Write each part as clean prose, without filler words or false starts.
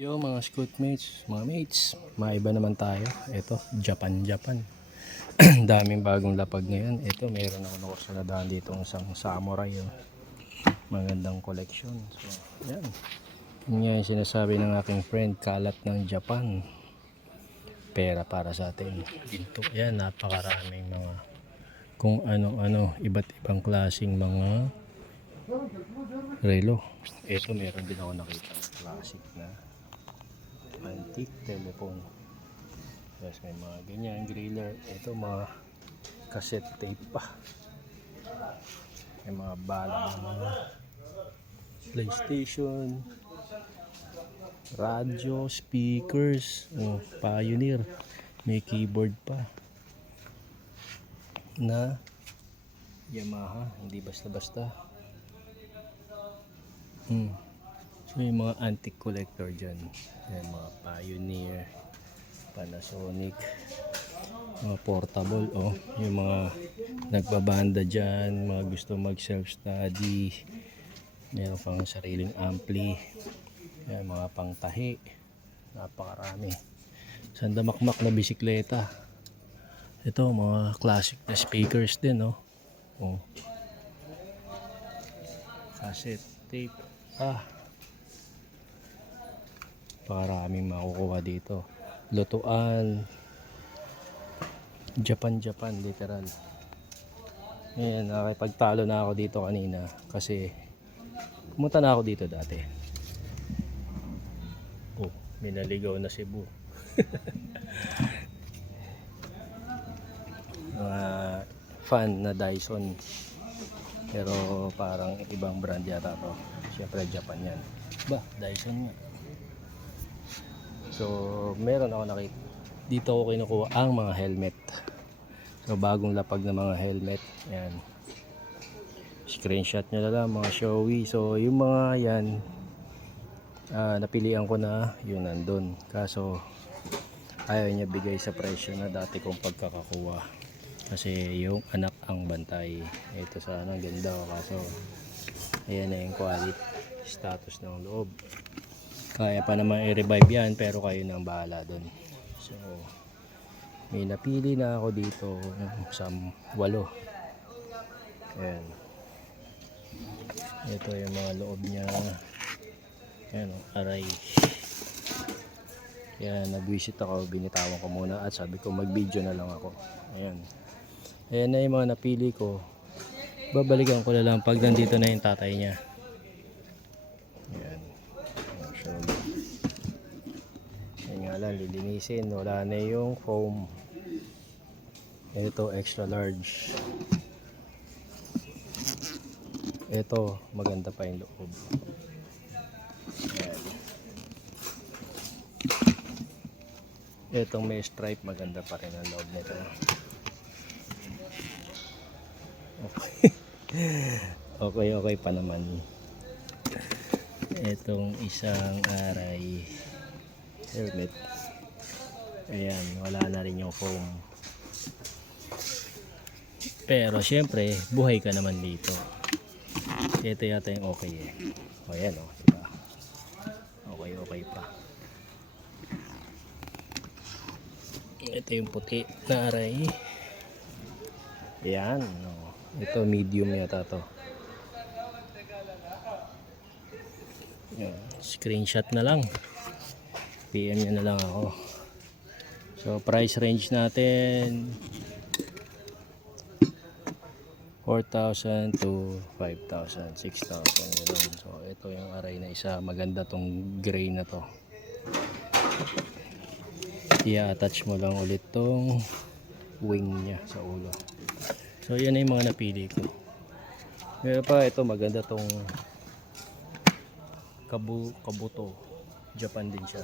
Yo mga scoutmates, mga mates, maiba naman tayo. Ito, Japan. Daming bagong lapag ngayon. Ito, meron ako nakursuladaan dito ng isang samurai. Oh. Magandang collection. So, yan. Yun nga yung sinasabi ng aking friend, kalat ng Japan. Pera para sa atin. Ito, yan, napakaraming mga kung ano-ano, iba't ibang klaseng mga relo. Ito, meron din ako nakita ng classic na antique telephone. Yes, may mga ganyan griller. Ito mga cassette tape pa. May mga bala ng mga PlayStation, radyo, speakers, Pioneer. May keyboard pa na Yamaha, hindi basta-basta. So yung mga antique collector dyan, yung mga Pioneer, Panasonic, mga portable, yung mga nagbabanda dyan, mga gusto mag self-study, meron pang sariling ampli, yan, mga pangtahi, napakarami. Sandamakmak na bisikleta. Ito, mga classic na speakers din, cassette tape, pakaraming makukuha dito. Lutuan, Japan, literal. Ngayon, nakipagtalo na ako dito kanina kasi pumunta na ako dito dati. May naligaw na Cebu. Mga fan na Dyson, pero parang ibang brand yata to. Siyempre Japan yan. Dyson nga. So meron ako nakita dito, ako kinukuha ang mga helmet. So bagong lapag na mga helmet. Yan, screenshot nyo na lang, mga showy. So yung mga yan, napilian ko na yun nandun, kaso ayaw niya bigay sa presyo na dati kong pagkakakuha kasi yung anak ang bantay. Ito sana ganda, kaso ayan na yung quality status ng loob. Kaya pa naman i-revive yan, pero kayo nang bahala dun. So may napili na ako dito sa 8. Ayan, ito yung mga loob niya. Ayan, aray. Kaya nag-visit ako, binitawan ko muna at sabi ko mag-video na lang ako. Ayan na yung mga napili ko. Babalikan ko na lang pag nandito na yung tatay niya. Ayan. So, yun nga lang, lilinisin. Wala na yung foam. Ito extra large. Ito maganda pa yung loob. Ayan. Itong may stripe, maganda pa rin ang loob nito. Okay pa naman. Itong isang aray helmet, ayan, wala na rin yung foam, pero syempre buhay ka naman dito. Ito yata yung okay ayan, diba? Okay pa. Ito yung puti na aray. Ayan, ito medium yata to. Ayan, screenshot na lang, PM nyo na lang ako. So price range natin 4,000 to 5,000, 6,000 gano'n. So ito yung aray na isa, maganda tong gray na to. I-attach mo lang ulit tong wing nya sa ulo. So yan yung mga napili ko. Meron pa ito, maganda tong Kabuto, Japan din siya.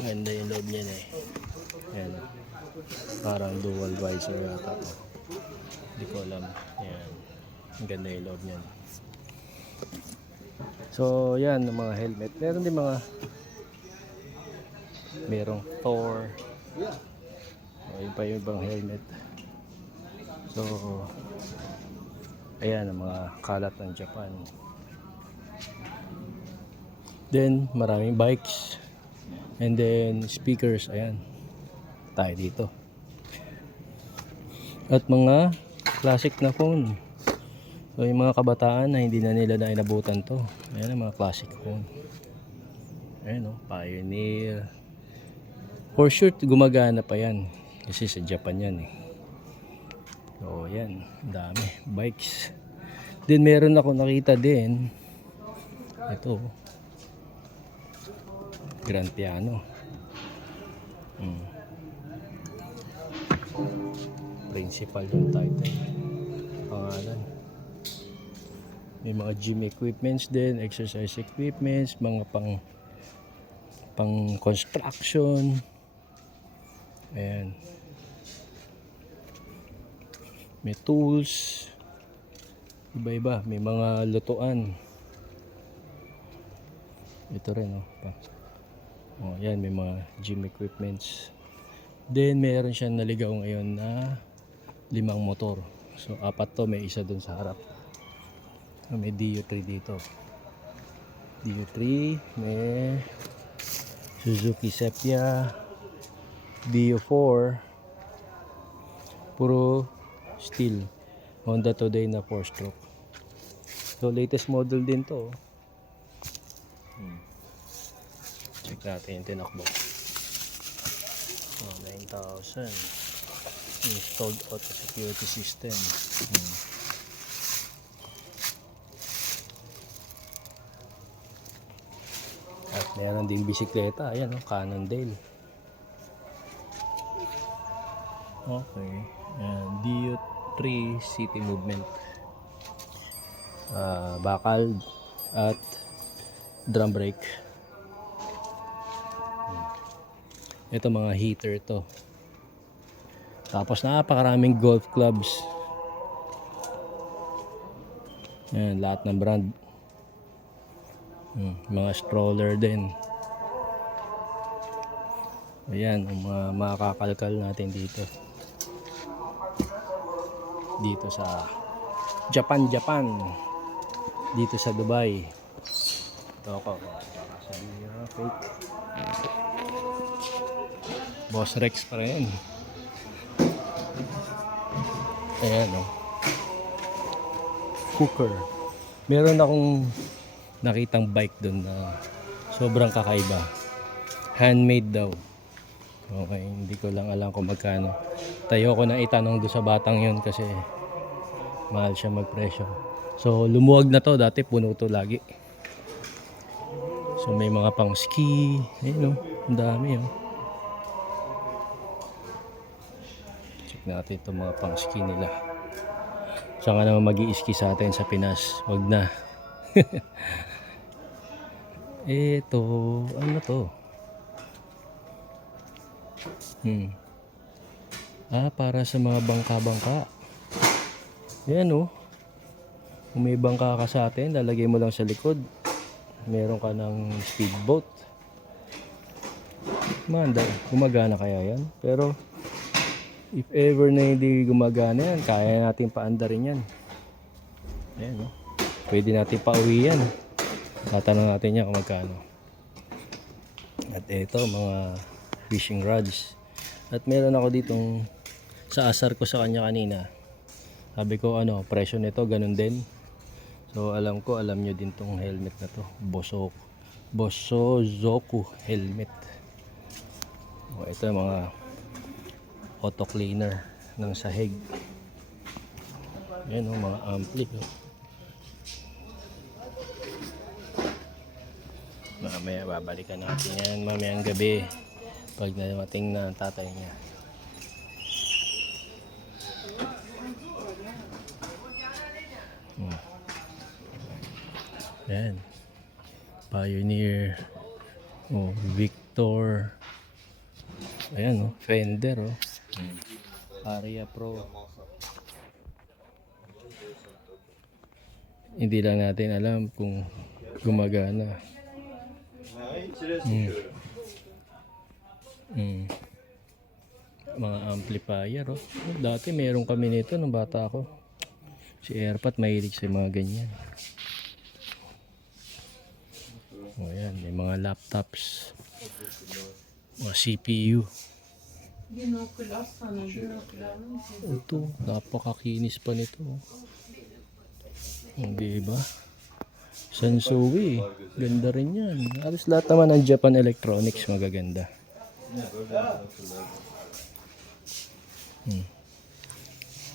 Ganda yung loob niya Yan, parang dual visor yata to. Hindi ko alam. Yan, ganda yung loob niyan. So yan, mga helmet. Meron din mga merong Thor. Yun pa yung ibang helmet. So ayan ang mga kalat ng Japan. Then maraming bikes. And then speakers, ayan. Tayo dito. At mga classic na phone. So yung mga kabataan na hindi na nila na inabutan to. Ayan ang mga classic phone. Ayan o, Pioneer. For sure gumagana pa yan. Kasi sa Japan yan eh. So yan, dami. Bikes. Then meron ako nakita din. Ito. Grand Piano. Principal yung title. Pangalan. May mga gym equipments din, exercise equipments, mga pang construction. Ayan. May tools. Iba-iba, may mga lutuan. Ito rin oh. Yan, may mga gym equipments. Then meron siyang naligaw ngayon na 5 motor. So 4 to, may isa dun sa harap. May DU3 dito. DU3, may Suzuki Sepia, DU4, puro steel. Honda Today na 4-stroke. So latest model din to. Check natin yung tinakbo. 9,000. Installed auto security system. At meron ding bisikleta. Ayan Cannondale. Okay. Ayan, DU3 City Movement. Bakal at drum brake. Ito mga heater to. Tapos napakaraming golf clubs. Yan, lahat ng brand. Mga stroller din. Ayan, mga makakalkal natin dito. Dito sa Japan. Dito sa Dubai. Ito ako. Fake. Boss Rex pa rin. Ayan Cooker. Meron akong nakitang bike doon na sobrang kakaiba. Handmade daw. Okay, hindi ko lang alam kung magkano. Tayo ko na itanong doon sa batang yun kasi mahal siya magpresyo. So lumuwag na to, dati puno to lagi. So may mga pang ski, ayun ang dami Check natin itong mga pang ski nila. Saan ka naman mag-i-ski sa atin sa Pinas? Wag na. Ito, ano to? Para sa mga bangka-bangka. Yan Kung may bangka ka sa atin, lalagay mo lang sa likod. Meron ka ng speedboat. Manda, gumagana kaya yan? Pero if ever na hindi gumagana yan, kaya natin paandarin yan. Ayan Pwede natin pauwi yan. Tatanong natin yan kung magkano. At ito, mga fishing rods. At meron ako ditong sa asar ko sa kanya kanina. Sabi ko presyo nito ganun din. So alam nyo din tong helmet na to. Bosozoku helmet. Ito mga auto cleaner ng sahig. Yan mga ampli. Mamaya babalikan natin yan mamayang gabi pag namating na ang tatay niya. Yan. Pioneer. Victor. Ayan Fender Aria Pro. Hindi lang natin alam kung gumagana. Mga amplifier Dati meron kami nito nung bata ako. Si Airpat mahilig sa mga ganyan. Ayan Ayan, may mga laptops, mga CPU. Ito, napakakinis pa nito. Hindi ba? Sansui, ganda rin yan. Halos lahat naman ng Japan Electronics magaganda.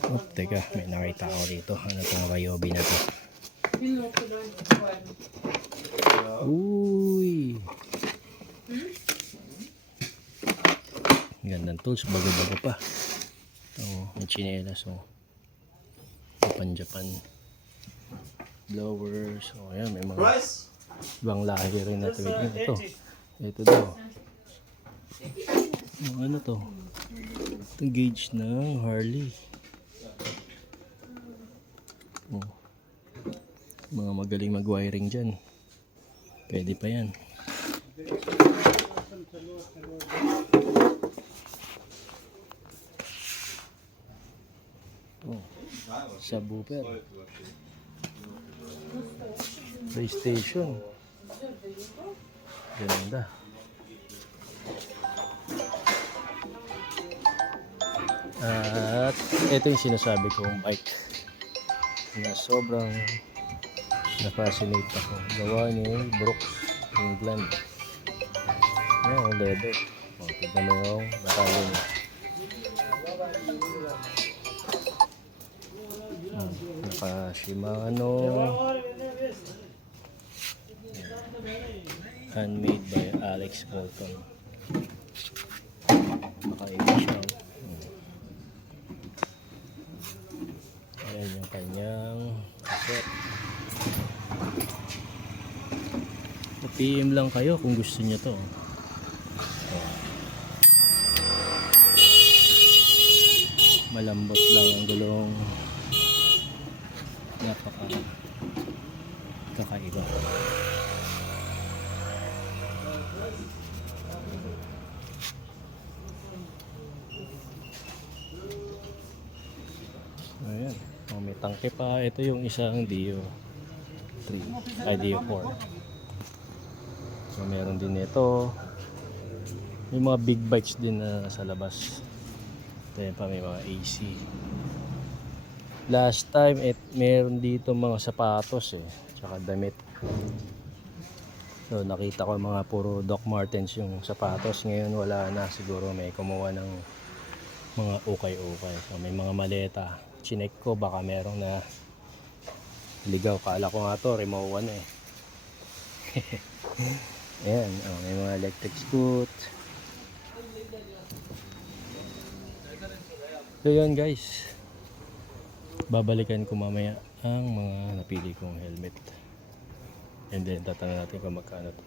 Oh, teka, may nakita ako dito. Ano itong Ryobi na to? Uy! Gandang tools, bago-bago pa. Oh, may chinelas, oh. Japan. Blowers. Oh, ayan, may mga ibang lahi rin na tuwid. Ito daw. Ano to? Ito gauge ng Harley. Oh. Mga magaling mag-wiring dyan. Pwede pa yan. Oh. Subwoofer. PlayStation. Ganda. At ito yung sinasabi kong bike na sobrang na-fascinate ako. Gawa ni Brooks, England. Yan, ang leather. O, tignan mo yung metallic niya. Naka Shimano. Handmade by Alex Bolton. Nakaiba siya. Ayan yung kanyang cassette. PM lang kayo kung gusto niyo to. Malambot lang ang gulong. Kakaiba. Ayan. Oh, may tangke pa. Ito yung isang Dio 3. Ay, Dio 4. So, meron din ito. May mga big bikes din na sa labas. Ito pa, may mga AC. Last time, meron dito mga sapatos tsaka damit. So, nakita ko mga puro Doc Martens yung sapatos. Ngayon wala na. Siguro may kumuha ng mga ukay-ukay. So, may mga maleta. Chinek ko, baka merong na ligaw. Kala ko nga to, Remo 1 Ayan, may mga electric scoot. So yun guys, babalikan ko mamaya ang mga napili kong helmet. And then tatanungin natin kung magkano to.